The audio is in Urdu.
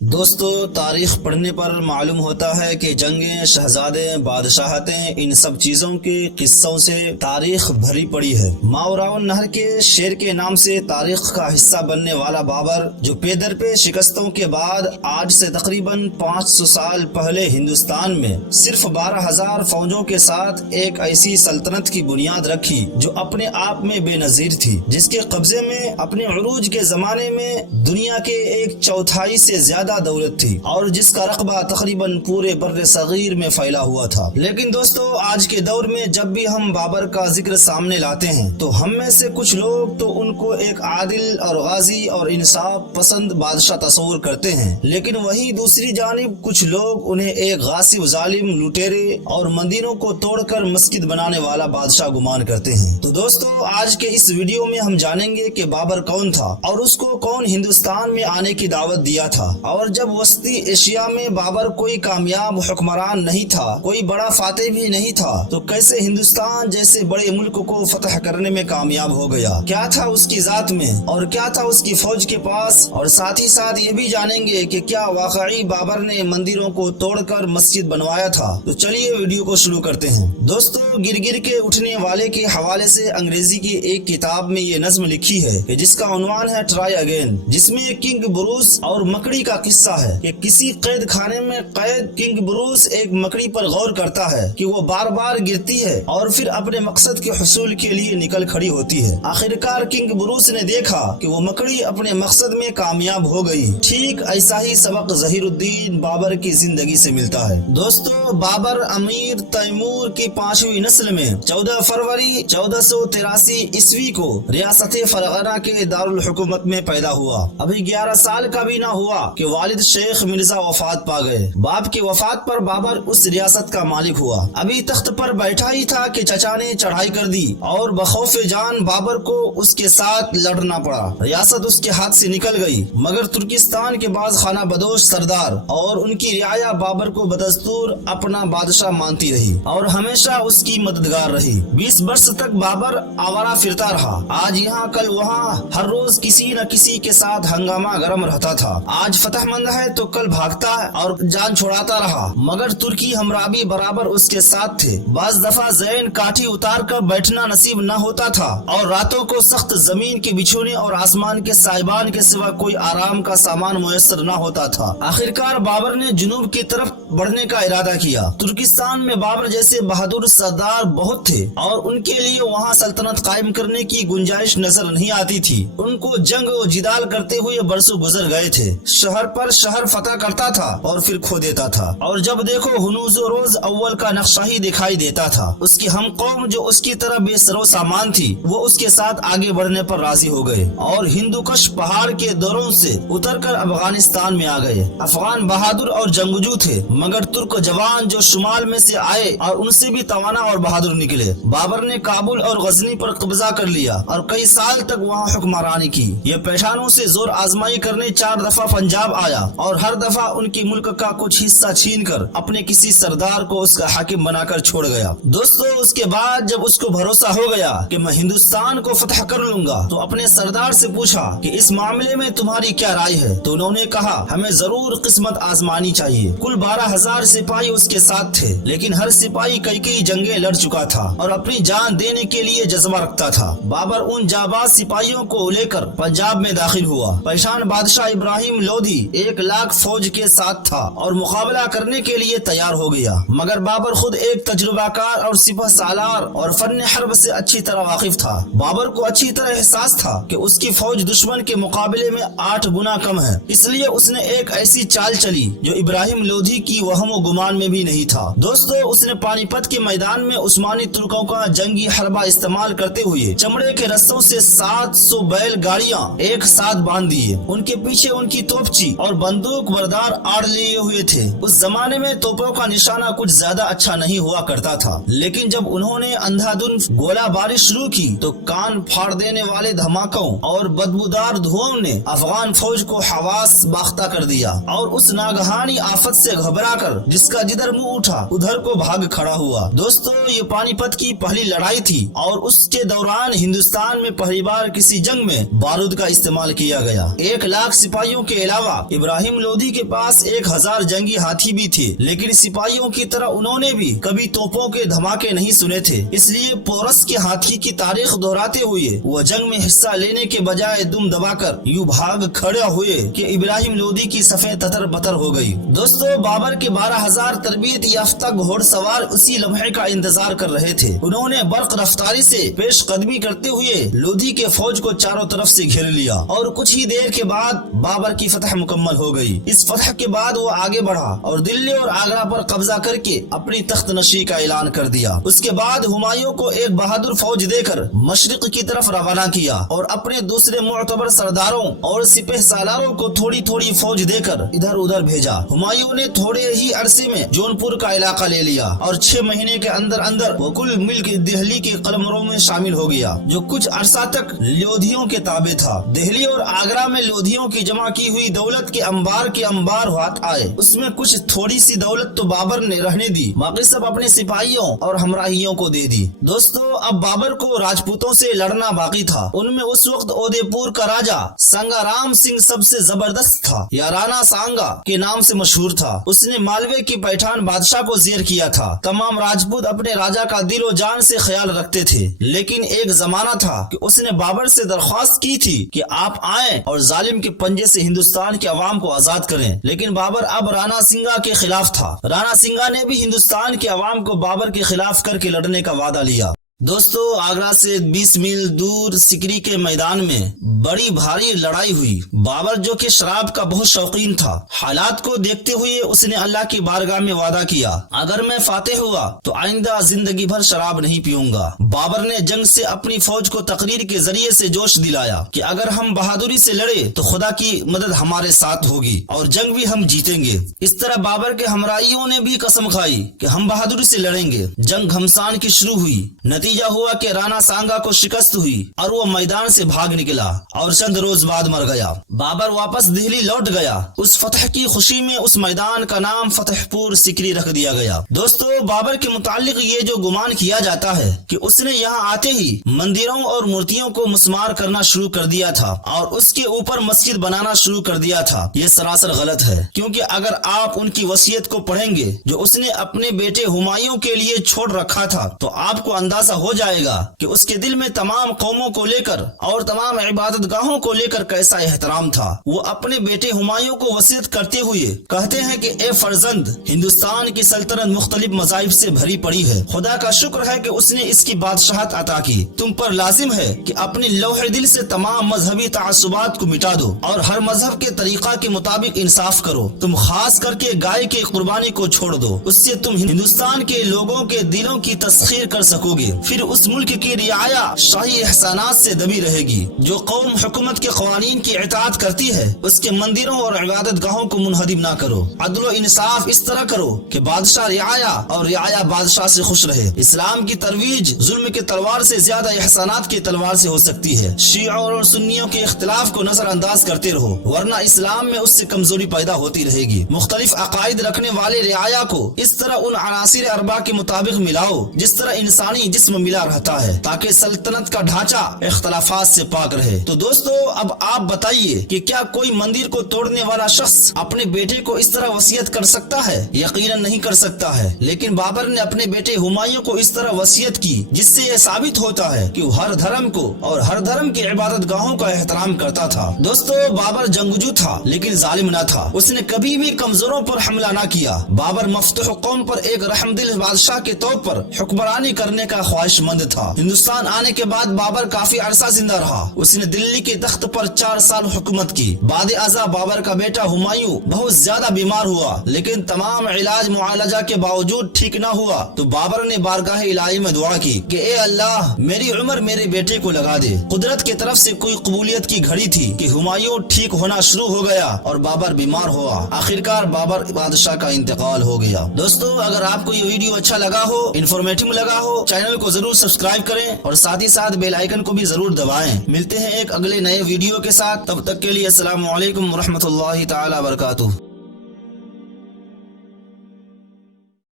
دوستو، تاریخ پڑھنے پر معلوم ہوتا ہے کہ جنگیں، شہزادے، بادشاہتیں، ان سب چیزوں کے قصوں سے تاریخ بھری پڑی ہے۔ ماوراء النہر کے شیر کے نام سے تاریخ کا حصہ بننے والا بابر، جو پے در پے شکستوں کے بعد آج سے تقریباً 500 سال پہلے ہندوستان میں صرف 12,000 فوجوں کے ساتھ ایک ایسی سلطنت کی بنیاد رکھی جو اپنے آپ میں بے نظیر تھی، جس کے قبضے میں اپنے عروج کے زمانے میں دنیا کے 1/4 سے زیادہ دولت تھی، اور جس کا رقبہ تقریباً پورے بر صغیر میں پھیلا ہوا تھا۔ لیکن دوستو، آج کے دور میں جب بھی ہم بابر کا ذکر سامنے لاتے ہیں تو ہم میں سے کچھ لوگ تو ان کو ایک عادل اور غازی اور انصاف پسند بادشاہ تصور کرتے ہیں، لیکن وہیں دوسری جانب کچھ لوگ انہیں ایک غاصب، ظالم، لٹیرے اور مندروں کو توڑ کر مسجد بنانے والا بادشاہ گمان کرتے ہیں۔ تو دوستو، آج کے اس ویڈیو میں ہم جانیں گے کہ بابر کون تھا اور اس کو کون ہندوستان میں آنے کی دعوت دیا تھا، اور جب وسطی ایشیا میں بابر کوئی کامیاب حکمران نہیں تھا، کوئی بڑا فاتح بھی نہیں تھا، تو کیسے ہندوستان جیسے بڑے ملک کو فتح کرنے میں کامیاب ہو گیا؟ کیا تھا اس کی ذات میں اور کیا تھا اس کی فوج کے پاس؟ اور ساتھ ہی ساتھ یہ بھی جانیں گے کہ کیا واقعی بابر نے مندروں کو توڑ کر مسجد بنوایا تھا؟ تو چلیے ویڈیو کو شروع کرتے ہیں۔ دوستو، گر گر کے اٹھنے والے کے حوالے سے انگریزی کی ایک کتاب میں یہ نظم لکھی ہے کہ جس کا عنوان ہے ٹرائی اگین، جس میں کنگ بروس اور مکڑی کا قصہ ہے کہ کسی قید خانے میں قید کنگ بروس ایک مکڑی پر غور کرتا ہے کہ وہ بار بار گرتی ہے اور پھر اپنے مقصد کے حصول کے لیے نکل کھڑی ہوتی ہے۔ آخرکار کنگ بروس نے دیکھا کہ وہ مکڑی اپنے مقصد میں کامیاب ہو گئی۔ ٹھیک ایسا ہی سبق ظہیر الدین بابر کی زندگی سے ملتا ہے۔ دوستو، بابر امیر تیمور کی 5ویں نسل میں 14 فروری 1483 عیسوی کو ریاست فرغانہ کے دارالحکومت میں پیدا ہوا۔ ابھی 11 سال کا بھی نہ ہوا کہ والد شیخ مرزا وفات پا گئے۔ باپ کی وفات پر بابر اس ریاست کا مالک ہوا۔ ابھی تخت پر بیٹھا ہی تھا کہ چچا نے چڑھائی کر دی اور بخوف جان بابر کو اس کے ساتھ لڑنا پڑا۔ ریاست اس کے ہاتھ سے نکل گئی، مگر ترکستان کے بعض خانہ بدوش سردار اور ان کی رعایا بابر کو بدستور اپنا بادشاہ مانتی رہی اور ہمیشہ اس کی مددگار رہی۔ 20 برس تک بابر آوارہ پھرتا رہا، آج یہاں کل وہاں، ہر روز کسی نہ کسی کے ساتھ ہنگامہ گرم رہتا تھا۔ آج فتح مند ہے تو کل بھاگتا اور جان چھڑاتا رہا، مگر ترکی ہمراوی برابر اس کے ساتھ تھے۔ بعض دفعہ زین کاٹھی اتار کر بیٹھنا نصیب نہ ہوتا تھا اور راتوں کو سخت زمین کے بچھونے اور آسمان کے سائبان کے سوا کوئی آرام کا سامان میسر نہ ہوتا تھا۔ آخرکار بابر نے جنوب کی طرف بڑھنے کا ارادہ کیا۔ ترکستان میں بابر جیسے بہادر سردار بہت تھے اور ان کے لیے وہاں سلطنت قائم کرنے کی گنجائش نظر نہیں آتی تھی۔ ان کو جنگ و جدال کرتے ہوئے برسوں گزر گئے تھے۔ شہر پر شہر فتح کرتا تھا اور پھر کھو دیتا تھا، اور جب دیکھو ہنوز و روز اول کا نقشہ ہی دکھائی دیتا تھا۔ اس کی ہم قوم جو اس کی طرح بے سر و سامان تھی، وہ اس کے ساتھ آگے بڑھنے پر راضی ہو گئے اور ہندو کش پہاڑ کے دوروں سے اتر کر افغانستان میں آ گئے۔ افغان بہادر اور جنگجو تھے، مگر ترک جوان جو شمال میں سے آئے اور ان سے بھی توانا اور بہادر نکلے۔ بابر نے کابل اور غزنی پر قبضہ کر لیا اور کئی سال تک وہاں حکمرانی کی۔ یہ پیشانوں سے زور آزمائی کرنے 4 دفعہ پنجاب آیا اور ہر دفعہ ان کی ملک کا کچھ حصہ چھین کر اپنے کسی سردار کو اس کا حاکم بنا کر چھوڑ گیا۔ دوستو، اس کے بعد جب اس کو بھروسہ ہو گیا کہ میں ہندوستان کو فتح کر لوں گا تو اپنے سردار سے پوچھا کہ اس معاملے میں تمہاری کیا رائے ہے؟ تو انہوں نے کہا، ہمیں ضرور قسمت آزمانی چاہیے۔ کل 12,000 سپاہی اس کے ساتھ تھے، لیکن ہر سپاہی کئی جنگیں لڑ چکا تھا اور اپنی جان دینے کے لیے جذبہ رکھتا تھا۔ بابر ان جانباز سپاہیوں کو لے کر پنجاب میں داخل ہوا۔ پیشان بادشاہ ابراہیم لودھی 1 لاکھ فوج کے ساتھ تھا اور مقابلہ کرنے کے لیے تیار ہو گیا، مگر بابر خود ایک تجربہ کار اور سپہ سالار اور فن حرب سے اچھی طرح واقف تھا۔ بابر کو اچھی طرح احساس تھا کہ اس کی فوج دشمن کے مقابلے میں 8 گنا کم ہے، اس لیے اس نے ایک ایسی چال چلی جو ابراہیم لودھی کی وہم و گمان میں بھی نہیں تھا۔ دوستو، اس نے پانی پت کے میدان میں عثمانی ترکوں کا جنگی حربہ استعمال کرتے ہوئے چمڑے کے رسوں سے 700 بیل گاڑیاں ایک ساتھ باندھ دیے۔ ان کے پیچھے ان کی توپچی اور بندوق بردار آڑ لیے ہوئے تھے۔ اس زمانے میں توپوں کا نشانہ کچھ زیادہ اچھا نہیں ہوا کرتا تھا، لیکن جب انہوں نے اندھا دھند گولہ باری شروع کی تو کان پھاڑ دینے والے دھماکوں اور بدبودار دھواں نے افغان فوج کو حواس باختہ کر دیا اور اس ناگہانی آفت سے گھبرا کر جس کا جدھر منہ اٹھا ادھر کو بھاگ کھڑا ہوا۔ دوستو، یہ پانی پت کی پہلی لڑائی تھی اور اس کے دوران ہندوستان میں پہلی بار کسی جنگ میں بارود کا استعمال کیا گیا۔ 1 لاکھ سپاہیوں کے علاوہ ابراہیم لودھی کے پاس 1000 جنگی ہاتھی بھی تھے، لیکن سپاہیوں کی طرح انہوں نے بھی کبھی توپوں کے دھماکے نہیں سنے تھے، اس لیے پورس کے ہاتھی کی تاریخ دہراتے ہوئے وہ جنگ میں حصہ لینے کے بجائے دم دبا کر یوں بھاگ کھڑا ہوئے کہ ابراہیم لودھی کی صفیں تتر بتر ہو گئی۔ دوستو، بابر کے 12,000 تربیت یافتہ گھوڑ سوار اسی لمحے کا انتظار کر رہے تھے۔ انہوں نے برق رفتاری سے پیش قدمی کرتے ہوئے لودھی کے فوج کو چاروں طرف سے گھیر لیا اور کچھ ہی دیر کے بعد بابر کی فتح مکمل ہو گئی۔ اس فتح کے بعد وہ آگے بڑھا اور دلی اور آگرہ پر قبضہ کر کے اپنی تخت نشی کا اعلان کر دیا۔ اس کے بعد ہمایوں کو ایک بہادر فوج دے کر مشرق کی طرف روانہ کیا اور اپنے دوسرے معتبر سرداروں اور سپہ سالاروں کو تھوڑی تھوڑی فوج دے کر ادھر ادھر بھیجا۔ ہمایوں نے تھوڑے ہی عرصے میں جونپور کا علاقہ لے لیا اور 6 مہینے کے اندر اندر وہ کل ملک دہلی کے قلمروں میں شامل ہو گیا، جو کچھ عرصہ تک لودھیوں کے تابع تھا۔ دہلی اور آگرہ میں لودھیوں کی جمع کی ہوئی دولت کے انبار ہاتھ آئے۔ اس میں کچھ تھوڑی سی دولت تو بابر نے رہنے دی، باقی سب اپنے سپاہیوں اور ہمراہیوں کو دے دی۔ دوستو، اب بابر کو راجپوتوں سے لڑنا باقی تھا۔ ان میں اس وقت اودے پور کا راجا سنگا رام سنگھ سب سے زبردست تھا، یا رانا سانگا کے نام سے مشہور تھا۔ اس نے مالوے کی پٹھان بادشاہ کو زیر کیا تھا۔ تمام راجپوت اپنے راجا کا دل و جان سے خیال رکھتے تھے، لیکن ایک زمانہ تھا کہ اس نے بابر سے درخواست کی تھی کہ آپ آئیں اور ظالم کے پنجے سے ہندوستان کے عوام کو آزاد کریں، لیکن بابر اب رانا سنگا کے خلاف تھا۔ رانا سنگا نے بھی ہندوستان کے عوام کو بابر کے خلاف کر کے لڑنے کا وعدہ لیا۔ دوستو، آگرہ سے 20 میل دور سکری کے میدان میں بڑی بھاری لڑائی ہوئی۔ بابر جو کہ شراب کا بہت شوقین تھا، حالات کو دیکھتے ہوئے اس نے اللہ کی بارگاہ میں وعدہ کیا، اگر میں فاتح ہوا تو آئندہ زندگی بھر شراب نہیں پیوں گا۔ بابر نے جنگ سے اپنی فوج کو تقریر کے ذریعے سے جوش دلایا کہ اگر ہم بہادری سے لڑے تو خدا کی مدد ہمارے ساتھ ہوگی اور جنگ بھی ہم جیتیں گے۔ اس طرح بابر کے ہمراہیوں نے بھی قسم کھائی کہ ہم بہادری سے لڑیں گے۔ جنگ گھمسان کی شروع ہوئی، نتیجہ ہوا کہ رانا سانگا کو شکست ہوئی اور وہ میدان سے بھاگ نکلا اور چند روز بعد مر گیا۔ بابر واپس دہلی لوٹ گیا۔ اس فتح کی خوشی میں اس میدان کا نام فتح پور سکری رکھ دیا گیا۔ دوستو، بابر کے متعلق یہ جو گمان کیا جاتا ہے کہ اس نے یہاں آتے ہی مندروں اور مورتیوں کو مسمار کرنا شروع کر دیا تھا اور اس کے اوپر مسجد بنانا شروع کر دیا تھا، یہ سراسر غلط ہے، کیونکہ اگر آپ ان کی وصیت کو پڑھیں گے جو اس نے اپنے بیٹے ہمایوں کے لیے چھوڑ رکھا تھا، تو آپ کو اندازہ ہو جائے گا کہ اس کے دل میں تمام قوموں کو لے کر اور تمام عبادت گاہوں کو لے کر کیسا احترام تھا۔ وہ اپنے بیٹے ہمایوں کو وصیت کرتے ہوئے کہتے ہیں کہ اے فرزند، ہندوستان کی سلطنت مختلف مذاہب سے بھری پڑی ہے، خدا کا شکر ہے کہ اس نے اس کی بادشاہت عطا کی۔ تم پر لازم ہے کہ اپنی لوح دل سے تمام مذہبی تعصبات کو مٹا دو اور ہر مذہب کے طریقہ کے مطابق انصاف کرو۔ تم خاص کر کے گائے کی قربانی کو چھوڑ دو، اس سے تم ہندوستان کے لوگوں کے دلوں کی تسخیر کر سکو گے۔ پھر اس ملک کی رعایا شاہی احسانات سے دبی رہے گی۔ جو قوم حکومت کے قوانین کی اطاعت کرتی ہے، اس کے مندروں اور عبادت گاہوں کو منہدم نہ کرو۔ عدل و انصاف اس طرح کرو کہ بادشاہ رعایا اور رعایا بادشاہ سے خوش رہے۔ اسلام کی ترویج ظلم کے تلوار سے زیادہ احسانات کی تلوار سے ہو سکتی ہے۔ شیعوں اور سنیوں کے اختلاف کو نظر انداز کرتے رہو، ورنہ اسلام میں اس سے کمزوری پیدا ہوتی رہے گی۔ مختلف عقائد رکھنے والے رعایا کو اس طرح ان عناصر اربع کے مطابق ملاؤ جس طرح انسانی جسم ملا رہتا ہے، تاکہ سلطنت کا ڈھانچہ اختلافات سے پاک رہے۔ تو دوستو، اب آپ بتائیے کہ کیا کوئی مندر کو توڑنے والا شخص اپنے بیٹے کو اس طرح وصیت کر سکتا ہے؟ یقیناً نہیں کر سکتا ہے، لیکن بابر نے اپنے بیٹے ہمایوں کو اس طرح وصیت کی جس سے یہ ثابت ہوتا ہے کہ وہ ہر دھرم کو اور ہر دھرم کی عبادت گاہوں کا احترام کرتا تھا۔ دوستو، بابر جنگجو تھا لیکن ظالم نہ تھا، اس نے کبھی بھی کمزوروں پر حملہ نہ کیا۔ بابر مفتوح قوم پر ایک رحم دل بادشاہ کے طور پر حکمرانی کرنے کا خواہش مند تھا۔ ہندوستان آنے کے بعد بابر کافی عرصہ زندہ رہا۔ اس نے دلی کے تخت پر 4 سال حکومت کی۔ بعد ازاں بابر کا بیٹا ہمایوں بہت زیادہ بیمار ہوا، لیکن تمام علاج معالجہ کے باوجود ٹھیک نہ ہوا تو بابر نے بارگاہ الہی میں دعا کی کہ اے اللہ، میری عمر میرے بیٹے کو لگا دے۔ قدرت کی طرف سے کوئی قبولیت کی گھڑی تھی کہ ہمایوں ٹھیک ہونا شروع ہو گیا اور بابر بیمار ہوا۔ آخرکار بابر بادشاہ کا انتقال ہو گیا۔ دوستو، اگر آپ کو یہ ویڈیو اچھا لگا ہو، انفارمیٹو لگا ہو، چینل کو ضرور سبسکرائب کریں اور ساتھ ہی ساتھ بیل آئیکن کو بھی ضرور دبائیں۔ ملتے ہیں ایک اگلے نئے ویڈیو کے ساتھ، تب تک کے لیے السلام علیکم ورحمۃ اللہ تعالی وبرکاتہ۔